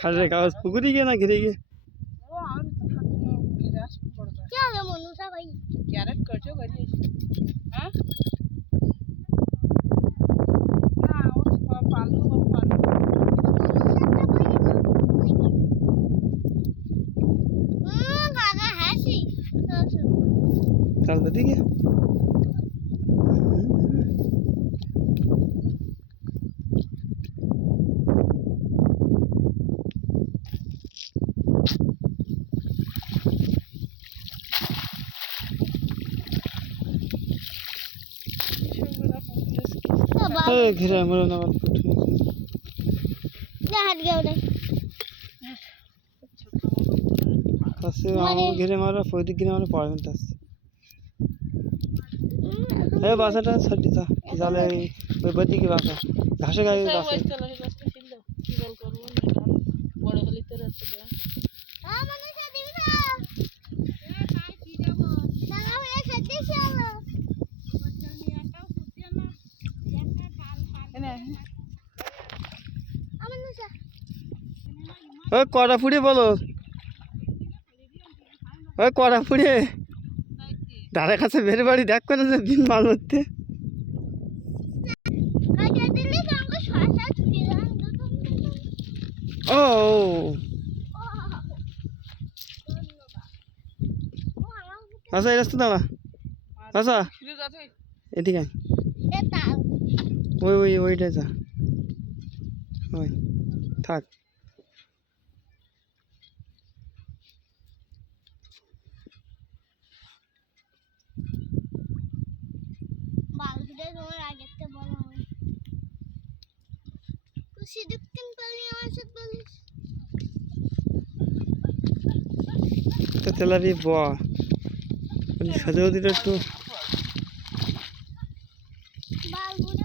खाले कागज पुगुरी के घिरी के अरु छ खात्मे रास के हो मोनू भाइ क्यारेट ह? चल दी गया घर मेरे नवल फुट जा हट गया उधर। कसे हम घर मारा फोदिक घर मारा पाड़न तस হ্যাঁ বাসাটা ছাড় দিতা জালে ওই বদিকে বাসা ঘাসে গায়ে বাসা। ওই কড়া ফুড়ি বলো ওই কড়া ফুড়ি দাদার কাছে বের বাড়ি দেখ করে যে দিন মাল হচ্ছে ও। আচ্ছা এই রাস্তা দাঁড়া। আচ্ছা এদিকে ওই ওই ওইটাই যা। ওই, থাক। তোমার আগের থেকে বড় হয় খুশি দক্ষিণ পালি আমার সাথে বলিস তো তেলারি ব সাজা দিটা একটু বাল বুড়ে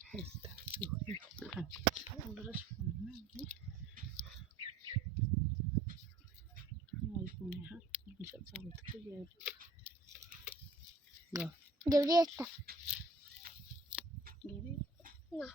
দেখাচ্ছে না আমি দেখাচ্ছি এই দেখি দেখা না দাঁড়াও দাঁড়াও আমি ওখানে চাল্লিশ বাহ। জলদি একটা না